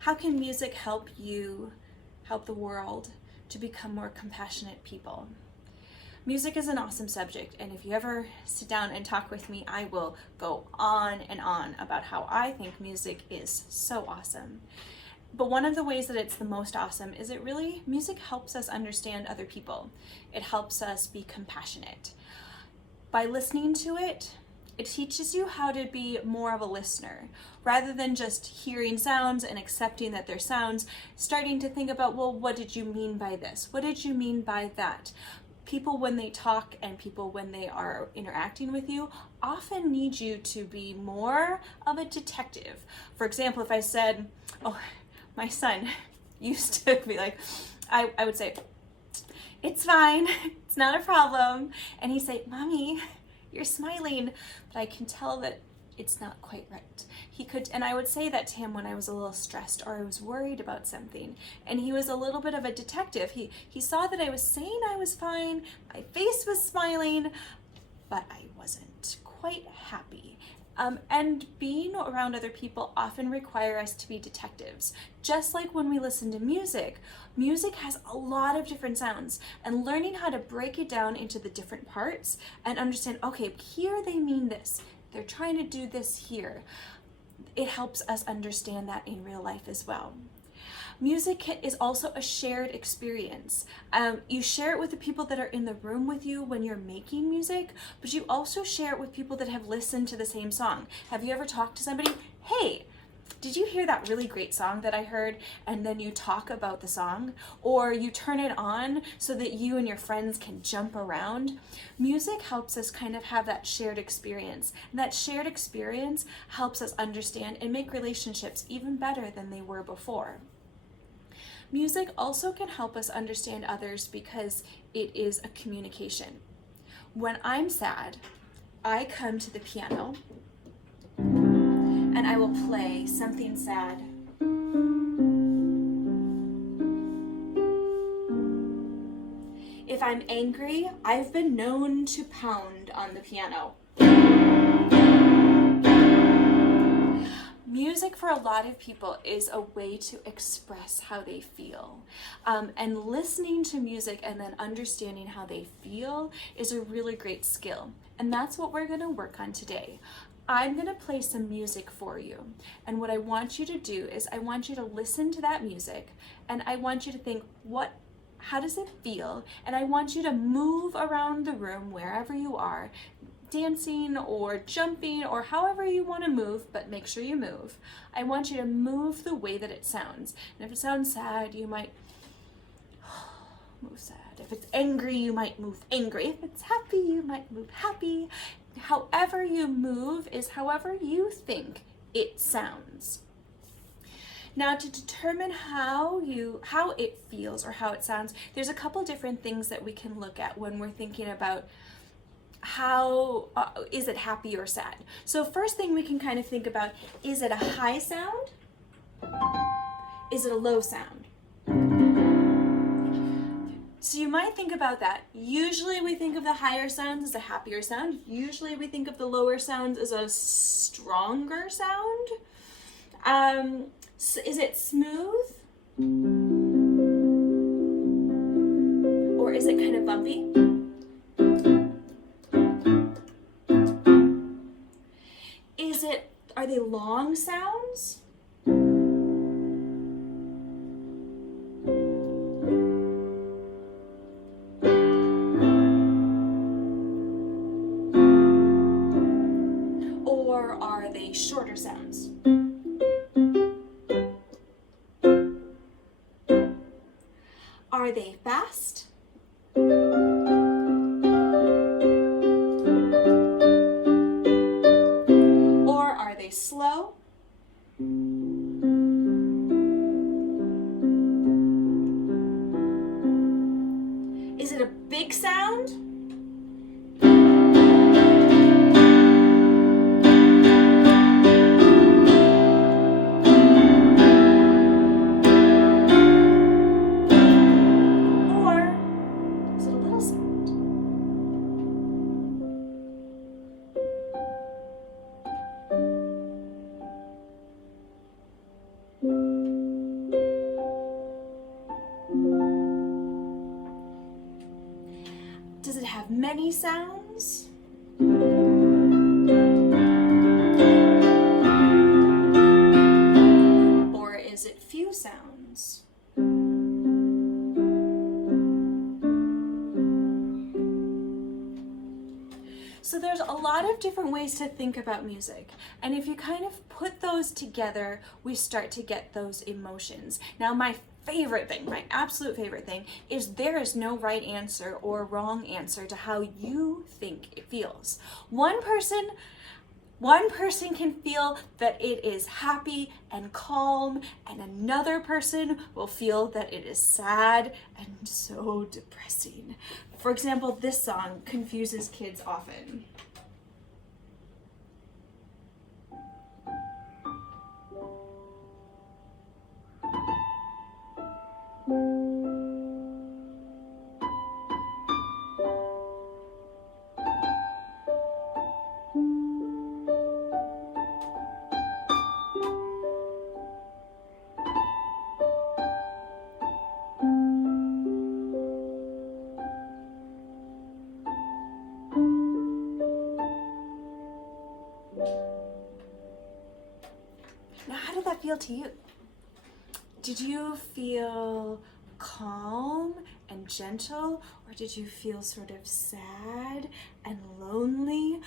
How can music help you help the world to become more compassionate people? Music is an awesome subject, and if you ever sit down and talk with me, I will go on and on about how I think music is so awesome. But one of the ways that it's the most awesome is music helps us understand other people. It helps us be compassionate. By listening to it, it teaches you how to be more of a listener. Rather than just hearing sounds and accepting that they're sounds, starting to think about, well, what did you mean by this? What did you mean by that? People, when they talk and people, when they are interacting with you, often need you to be more of a detective. For example, if I said, oh, my son used to be like, I would say, it's fine, it's not a problem. And he'd say, Mommy, you're smiling, but I can tell that it's not quite right. And I would say that to him when I was a little stressed or I was worried about something. And he was a little bit of a detective. He saw that I was saying I was fine, my face was smiling, but I wasn't quite happy. And being around other people often require us to be detectives. Just like when we listen to music, music has a lot of different sounds, and learning how to break it down into the different parts and understand, okay, here they mean this. They're trying to do this here. It helps us understand that in real life as well. Music is also a shared experience. You share it with the people that are in the room with you when you're making music, but you also share it with people that have listened to the same song. Have you ever talked to somebody, hey, did you hear that really great song that I heard? And then you talk about the song, or you turn it on so that you and your friends can jump around. Music helps us kind of have that shared experience. And that shared experience helps us understand and make relationships even better than they were before. Music also can help us understand others because it is a communication. When I'm sad, I come to the piano and I will play something sad. If I'm angry, I've been known to pound on the piano. Music for a lot of people is a way to express how they feel. And listening to music and then understanding how they feel is a really great skill. And that's what we're going to work on today. I'm going to play some music for you. And what I want you to do is I want you to listen to that music and I want you to think, how does it feel? And I want you to move around the room wherever you are, dancing or jumping or however you want to move, but make sure you move. I want you to move the way that it sounds. And if it sounds sad, you might move sad. If it's angry, you might move angry. If it's happy, you might move happy. However you move is however you think it sounds. Now, to determine how it feels or how it sounds, there's a couple different things that we can look at when we're thinking about how is it happy or sad. So first thing we can kind of think about, is it a high sound? Is it a low sound? So you might think about that. Usually we think of the higher sounds as a happier sound. Usually we think of the lower sounds as a stronger sound. So is it smooth? Or is it kind of bumpy? Are they long sounds? Or are they shorter sounds? Are they fast? Slow? Is it a big sound? Or is it a little sound? many sounds? Or is it few sounds? So there's a lot of different ways to think about music, and if you kind of put those together, we start to get those emotions. Now, my favorite thing, my absolute favorite thing, is there is no right answer or wrong answer to how you think it feels. One person can feel that it is happy and calm, and another person will feel that it is sad and so depressing. For example, this song confuses kids often. Now, how did that feel to you? Did you feel calm and gentle, or did you feel sort of sad and lonely?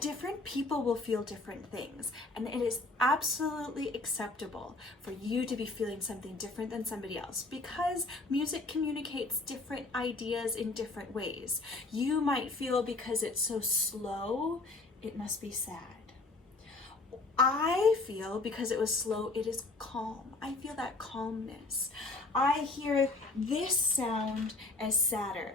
Different people will feel different things, and it is absolutely acceptable for you to be feeling something different than somebody else, because music communicates different ideas in different ways. You might feel because it's so slow, it must be sad. I feel because it was slow, it is calm. I feel that calmness. I hear this sound as sadder.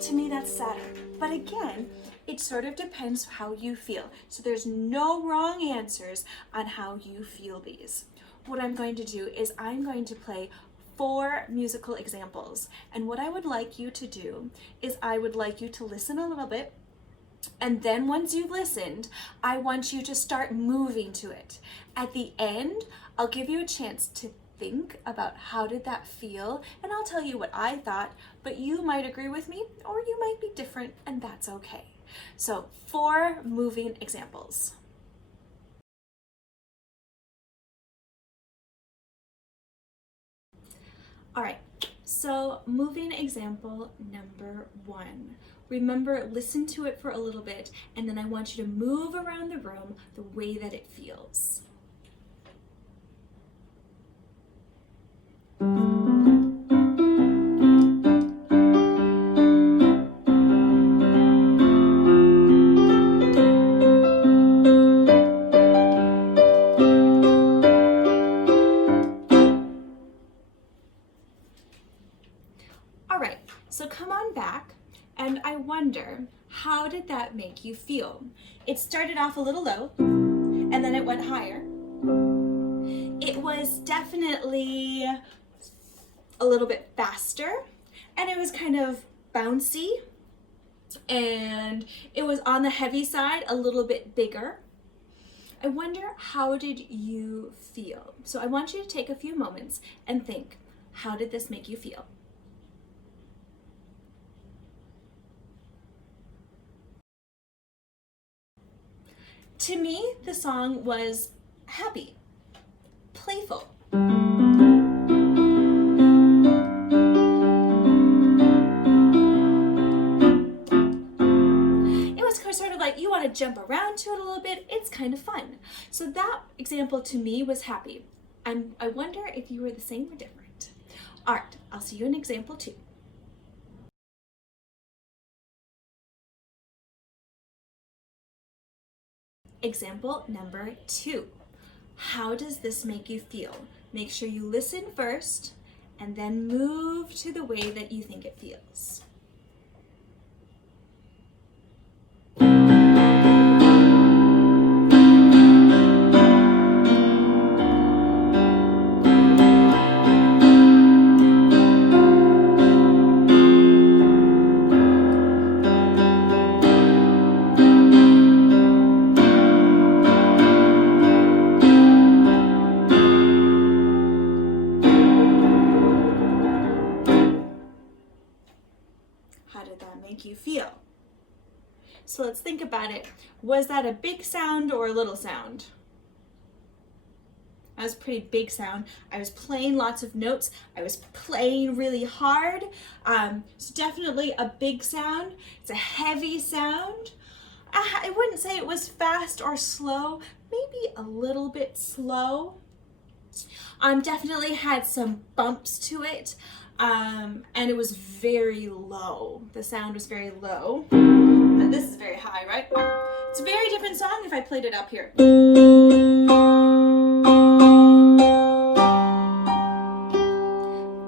To me, that's sadder. But again, it sort of depends how you feel. So there's no wrong answers on how you feel these. What I'm going to do is I'm going to play 4 musical examples. And what I would like you to do is I would like you to listen a little bit. And then once you've listened, I want you to start moving to it. At the end, I'll give you a chance to think about how did that feel, and I'll tell you what I thought, but you might agree with me or you might be different, and that's okay. So 4 moving examples. All right, so moving example number 1. Remember, listen to it for a little bit, and then I want you to move around the room the way that it feels. All right, so come on back, and I wonder, how did that make you feel? It started off a little low, and then it went higher. It was definitely a little bit faster, and it was kind of bouncy, and it was on the heavy side, a little bit bigger. I wonder, how did you feel? So I want you to take a few moments and think, how did this make you feel? To me, the song was happy, playful. It was sort of like you want to jump around to it a little bit. It's kind of fun. So that example to me was happy. I wonder if you were the same or different. All right, I'll see you in example 2. Example number 2. How does this make you feel? Make sure you listen first and then move to the way that you think it feels. feel. So let's think about it. Was that a big sound or a little sound? That was a pretty big sound. I was playing lots of notes. I was playing really hard. So definitely a big sound. It's a heavy sound. I wouldn't say it was fast or slow, maybe a little bit slow. Definitely had some bumps to it, and it was very low. The sound was very low. And this is very high, right? It's a very different song if I played it up here.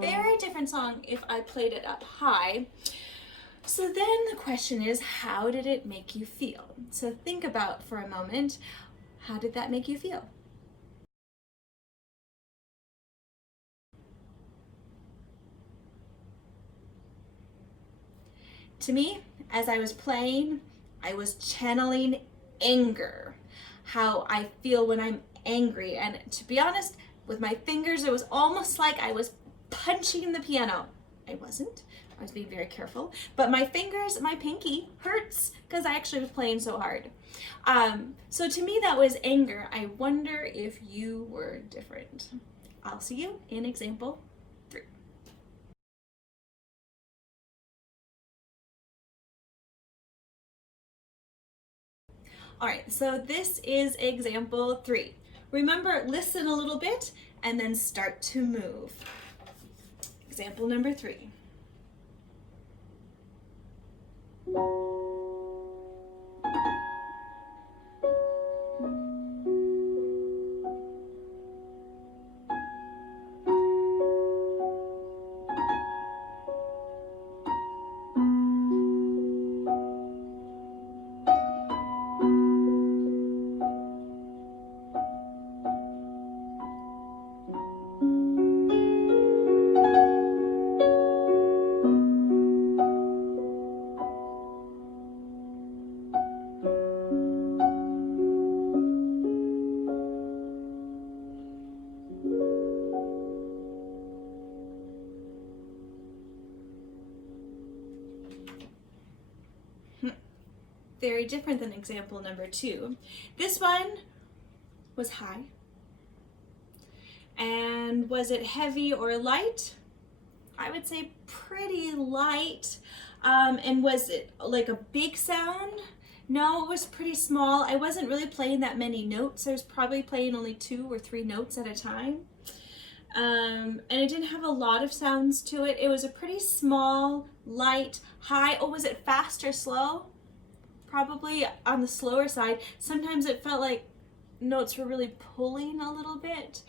Very different song if I played it up high. So then the question is, how did it make you feel? So think about for a moment, how did that make you feel? To me, as I was playing, I was channeling anger, how I feel when I'm angry. And to be honest, with my fingers, it was almost like I was punching the piano. I wasn't. I was being very careful. But my fingers, my pinky hurts because I actually was playing so hard. So to me, that was anger. I wonder if you were different. I'll see you in example 3. All right, so this is example 3. Remember, listen a little bit and then start to move. Example number 3. Very different than example number 2. This one was high. And was it heavy or light? I would say pretty light. And was it like a big sound? No, it was pretty small. I wasn't really playing that many notes. I was probably playing only 2 or 3 notes at a time. And it didn't have a lot of sounds to it. It was a pretty small, light, high. Oh, was it fast or slow? Probably on the slower side. Sometimes it felt like notes were really pulling a little bit.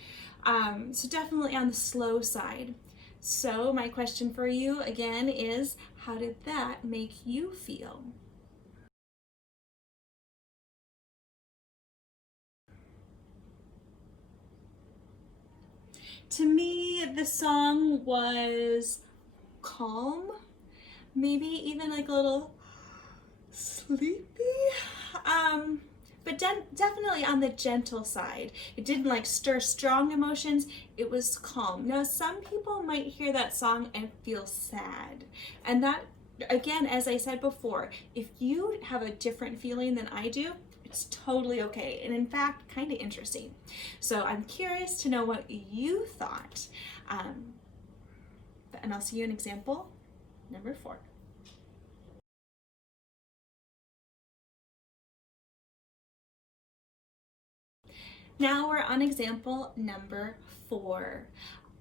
So definitely on the slow side. So my question for you again is, how did that make you feel? To me, the song was calm, maybe even like a little sleepy, but definitely on the gentle side. It didn't like stir strong emotions. It was calm. Now, some people might hear that song and feel sad, and that, again, as I said before, if you have a different feeling than I do, it's totally okay, and in fact, kind of interesting. So I'm curious to know what you thought, and I'll see you in example number 4. Now we're on example number 4.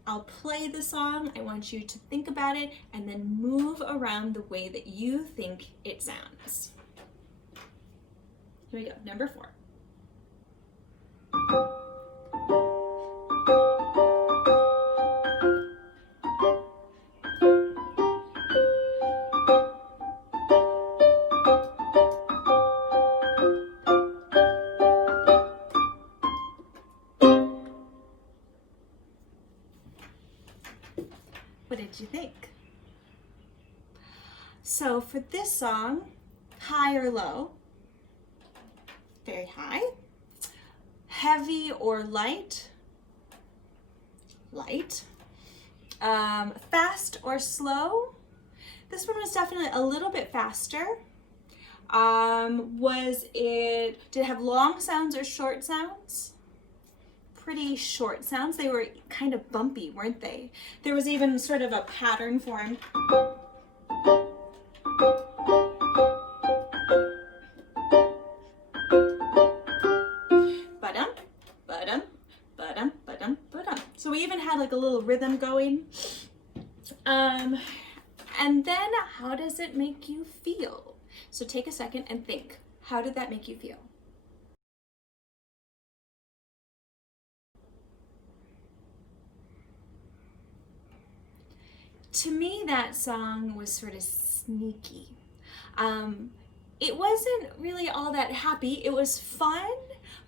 I'll play the song. I want you to think about it and then move around the way that you think it sounds. Here we go, number 4. What did you think? So for this song, high or low? Very high. Heavy or light? Light. Fast or slow? This one was definitely a little bit faster. Did it have long sounds or short sounds? Pretty short sounds. They were kind of bumpy, weren't they? There was even sort of a pattern formed. Ba-dum, ba-dum, ba-dum, ba-dum, ba-dum. So we even had like a little rhythm going. And then how does it make you feel? So take a second and think, how did that make you feel? To me, that song was sort of sneaky. It wasn't really all that happy. It was fun,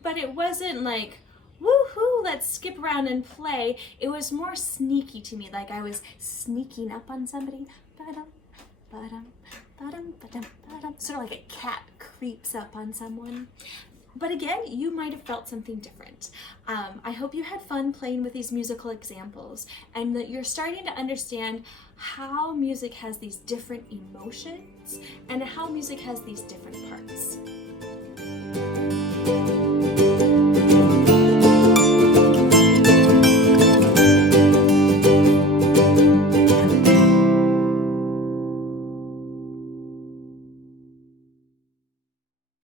but it wasn't like, woohoo, let's skip around and play. It was more sneaky to me, like I was sneaking up on somebody. Ba-dum, ba-dum, ba-dum, ba-dum, ba-dum. Sort of like a cat creeps up on someone. But again, you might have felt something different. I hope you had fun playing with these musical examples and that you're starting to understand how music has these different emotions and how music has these different parts.